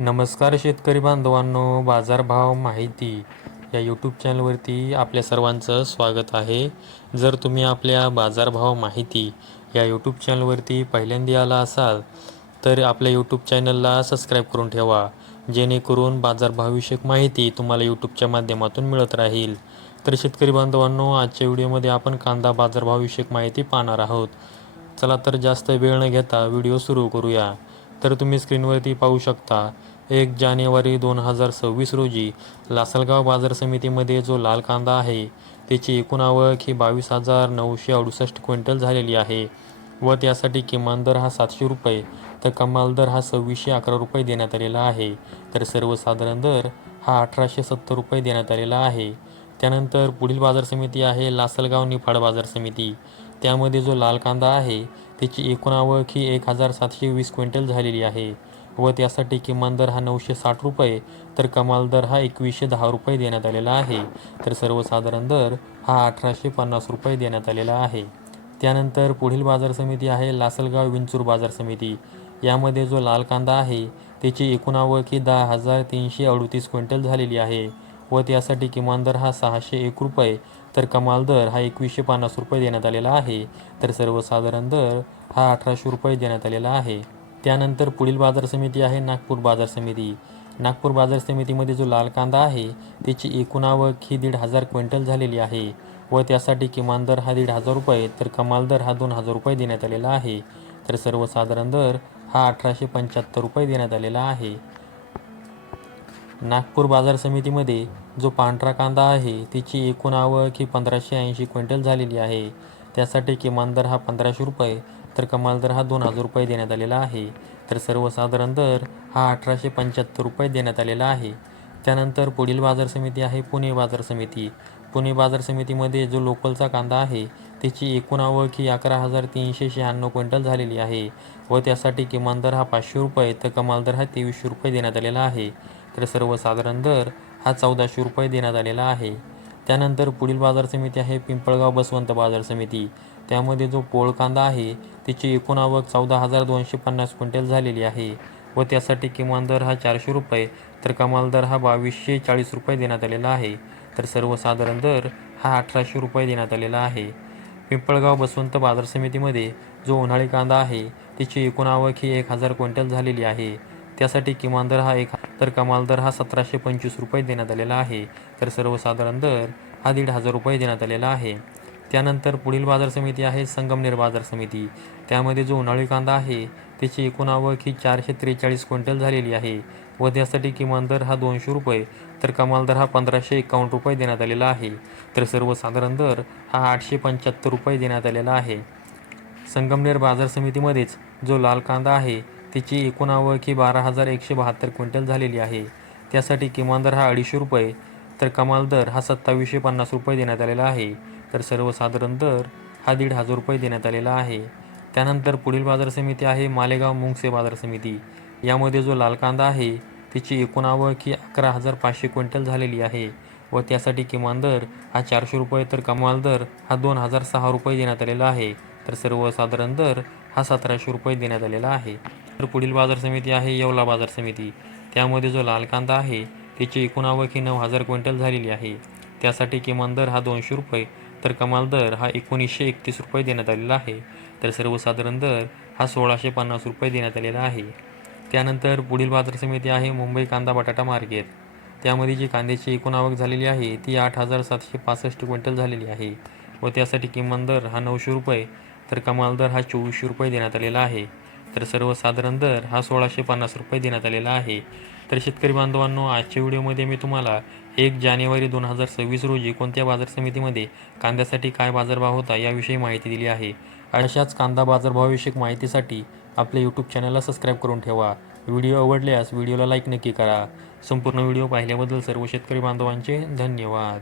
नमस्कार शेतकरी बांधवांनो बाजारभाव माहिती या यूट्यूब चॅनलवरती आपल्या सर्वांचं स्वागत आहे. जर तुम्ही आपल्या बाजारभाव माहिती या यूट्यूब चॅनलवरती पहिल्यांदा आला असाल तर आपल्या यूट्यूब चॅनलला सबस्क्राईब करून ठेवा जेणेकरून बाजारभावविषयक माहिती तुम्हाला यूट्यूबच्या माध्यमातून मिळत राहील. तर शेतकरी बांधवांनो आजच्या व्हिडिओमध्ये आपण कांदा बाजारभावविषयक माहिती पाहणार आहोत. चला तर जास्त वेळ न घेता व्हिडिओ सुरू करूया. तर तुम्ही स्क्रीनवरती पाहू शकता एक जानेवारी दोन हजार सव्वीस रोजी लासलगाव बाजार समितीमध्ये जो लाल कांदा आहे त्याची एकूण आवक ही बावीस हजार नऊशे अडुसष्ट क्विंटल झालेली आहे व त्यासाठी किमान दर हा सातशे रुपये तर कमाल दर हा सव्वीसशे अकरा रुपये देण्यात आलेला आहे. तर सर्वसाधारण दर हा अठराशे सत्तर रुपये देण्यात आलेला आहे. त्यानंतर पुढील बाजार समिती आहे लासलगाव निफाड बाजार समिती. त्यामध्ये जो लाल कांदा आहे त्याची एकूण आवक ही एक हजार सातशे वीस क्विंटल झालेली आहे. व त्यासाठी किमान दर हा नऊशे साठ रुपये तर कमाल दर हा एकवीसशे दहा रुपये देण्यात आलेला आहे. तर सर्वसाधारण दर हा अठराशे पन्नास रुपये देण्यात आलेला आहे. त्यानंतर पुढील बाजार समिती आहे लासलगाव विंचूर बाजार समिती. यामध्ये जो लाल कांदा आहे त्याची एकूण आवक ही दहा हजार तीनशे अडतीस क्विंटल झालेली आहे व त्यासाठी किमान दर हा सहाशे एक रुपये तर कमाल दर हा एकवीसशे पन्नास रुपये देण्यात आलेला आहे. तर सर्वसाधारण दर हा अठराशे रुपये देण्यात आलेला आहे. त्यानंतर पुढील बाजार समिती आहे नागपूर बाजार समिती. नागपूर बाजार समितीमध्ये जो लाल कांदा आहे त्याची एकूण आवक ही दीड हजार क्विंटल झालेली आहे व त्यासाठी किमान दर हा दीड हजार रुपये तर कमाल दर हा दोन हजार रुपये देण्यात आलेला आहे. तर सर्वसाधारण दर हा अठराशे पंच्याहत्तर रुपये देण्यात आलेला आहे. नागपूर बाजार समितीमध्ये जो पांढरा कांदा आहे त्याची एकूण आवक ही पंधराशे ऐंशी क्विंटल झालेली आहे. त्यासाठी किमान दर हा पंधराशे रुपये तर कमाल दर हा दोन हजार रुपये देण्यात आलेला आहे. तर सर्वसाधारण दर हा अठराशे पंच्याहत्तर रुपये देण्यात आलेला आहे. त्यानंतर पुढील बाजार समिती आहे पुणे बाजार समिती. पुणे बाजार समितीमध्ये जो लोकलचा कांदा आहे त्याची एकूण आवक ही अकरा हजार तीनशे शहाण्णव क्विंटल झालेली आहे व त्यासाठी किमान दर हा पाचशे रुपये तर कमाल दर हा तेवीसशे रुपये देण्यात आलेला आहे. तर सर्वसाधारण दर हा चौदाशे रुपये देण्यात आलेला आहे. त्यानंतर पुढील बाजार समिती आहे पिंपळगाव बसवंत बाजार समिती. त्यामध्ये जो पोळ कांदा आहे त्याची एकूण आवक चौदा हजार दोनशे पन्नास क्विंटल झालेली आहे व त्यासाठी किमान दर हा चारशे रुपये तर कमाल दर हा बावीसशे चाळीस रुपये देण्यात आलेला आहे. तर सर्वसाधारण दर हा अठराशे रुपये देण्यात आलेला आहे. पिंपळगाव बसवंत बाजार समितीमध्ये जो उन्हाळी कांदा आहे त्याची एकूण आवक ही एक हजार क्विंटल झालेली आहे. त्यासाठी किमान दर हा एक तर कमाल दर हा सतराशे पंचवीस रुपये देण्यात आलेला आहे. तर सर्वसाधारण दर हा दीड हजार रुपये देण्यात आलेला आहे. त्यानंतर पुढील बाजार समिती आहे संगमनेर बाजार समिती. त्यामध्ये जो उन्हाळी कांदा आहे त्याची एकूण आवक ही चारशे त्रेचाळीस क्विंटल झालेली आहे व त्यासाठी किमान दर हा दोनशे रुपये तर कमाल दर हा पंधराशे एकावन्न रुपये देण्यात आलेला आहे. तर सर्वसाधारण दर हा आठशे पंच्याहत्तर रुपये देण्यात आलेला आहे. संगमनेर बाजार समितीमध्येच जो लाल कांदा आहे तिची एकूण आवक ही बारा हजार एकशे बहात्तर क्विंटल झालेली आहे. त्यासाठी किमान दर हा अडीचशे रुपये तर कमाल दर हा सत्तावीसशे पन्नास रुपये देण्यात आलेला आहे. तर सर्वसाधारण दर हा दीड हजार रुपये देण्यात आलेला आहे. त्यानंतर पुढील बाजार समिती आहे मालेगाव मुंगसे बाजार समिती. यामध्ये जो लाल कांदा आहे तिची एकूण आवक ही अकरा हजार पाचशे क्विंटल झालेली आहे व त्यासाठी किमान दर हा चारशे रुपये तर कमाल दर हा दोन हजार सहा रुपये देण्यात आलेला आहे. तर सर्वसाधारण दर हा सतराशे रुपये देण्यात आलेला आहे. तर पुढील बाजार समिती आहे येवला बाजार समिती. त्यामध्ये जो लाल कांदा आहे त्याची एकूण आवक ही नऊ हजार क्विंटल झालेली आहे. त्यासाठी किमान दर हा दोनशे रुपये तर कमाल दर हा एकोणीसशे एकतीस रुपये देण्यात आलेला आहे. तर सर्वसाधारण दर हा सोळाशे पन्नास रुपये देण्यात आलेला आहे. त्यानंतर पुढील बाजार समिती आहे मुंबई कांदा बटाटा मार्केट. त्यामध्ये जी कांद्याची एकूण आवक झालेली आहे ती आठ हजार सातशे पासष्ट क्विंटल झालेली आहे व त्यासाठी किमान दर हा नऊशे रुपये तर कमाल दर हा चोवीसशे रुपये देण्यात आलेला आहे. तर सर्वसाधारण दर हा सोळाशे पन्नास रुपये देण्यात आलेला आहे. तर शेतकरी बांधवांनो आजच्या व्हिडिओमध्ये मी तुम्हाला एक जानेवारी दोन हजार सव्वीस रोजी कोणत्या बाजार समितीमध्ये कांद्यासाठी काय बाजारभाव होता याविषयी माहिती दिली आहे. अशाच कांदा बाजारभावाविषयक माहितीसाठी आपल्या यूट्यूब चॅनलला सबस्क्राईब करून ठेवा. व्हिडिओ आवडल्यास व्हिडिओला लाईक नक्की करा. संपूर्ण व्हिडिओ पाहिल्याबद्दल सर्व शेतकरी बांधवांचे धन्यवाद.